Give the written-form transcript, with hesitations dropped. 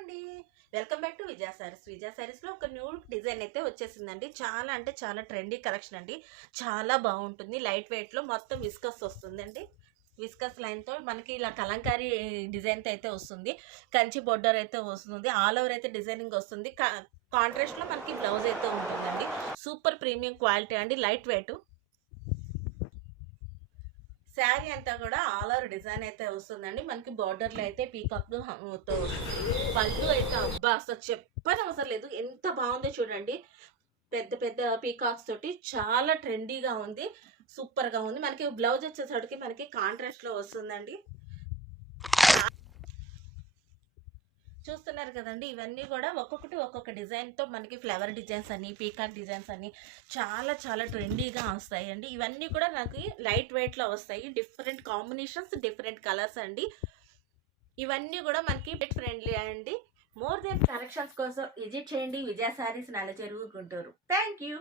అండి, welcome back to విజయ సారీస్. విజయ సారీస్లో ఒక new design అయితే వచ్చేసిందండి. చాలా అంటే చాలా ట్రెండీ కలెక్షన్ అండి. చాలా బాగుంటుంది. లైట్ వెయిట్లో మొత్తం విస్కస్ వస్తుందండి. విస్కస్ లైన్తో మనకి ఇలా కలంకారీ డిజైన్తో అయితే వస్తుంది. కంచి బోర్డర్ అయితే వస్తుంది. ఆల్ ఓవర్ అయితే డిజైనింగ్ వస్తుంది. కాంట్రాస్ట్లో మనకి బ్లౌజ్ అయితే ఉంటుందండి. సూపర్ ప్రీమియం క్వాలిటీ అండి. లైట్ వెయిట్ శారీ అంతా కూడా ఆల్ ఓవర్ డిజైన్ అయితే వస్తుందండి. మనకి బార్డర్లో అయితే పీకాక్ తో వస్తుంది. పళ్ళు అయితే అబ్బా అసలు చెప్పని అవసరం లేదు, ఎంత బాగుందో చూడండి. పెద్ద పెద్ద పీకాక్స్ తోటి చాలా ట్రెండీగా ఉంది. సూపర్ గా ఉంది. మనకి బ్లౌజ్ వచ్చేసరికి మనకి కాంట్రాస్ట్ లో వస్తుందండి. చూస్తున్నారు కదండి, ఇవన్నీ కూడా ఒక్కొక్కటి ఒక్కొక్క డిజైన్తో మనకి ఫ్లవర్ డిజైన్స్ అని పీకాక్ డిజైన్స్ అని చాలా చాలా ట్రెండీగా వస్తాయండి. ఇవన్నీ కూడా నాకు లైట్ వెయిట్లో వస్తాయి. డిఫరెంట్ కాంబినేషన్స్, డిఫరెంట్ కలర్స్ అండి. ఇవన్నీ కూడా మనకి బెట్ ఫ్రెండ్లీ అండి. మోర్ దెన్ కలెక్షన్స్ కోసం విజిట్ చేయండి Vijaya sarees, Nallacheruvu, Guntur. Thank you.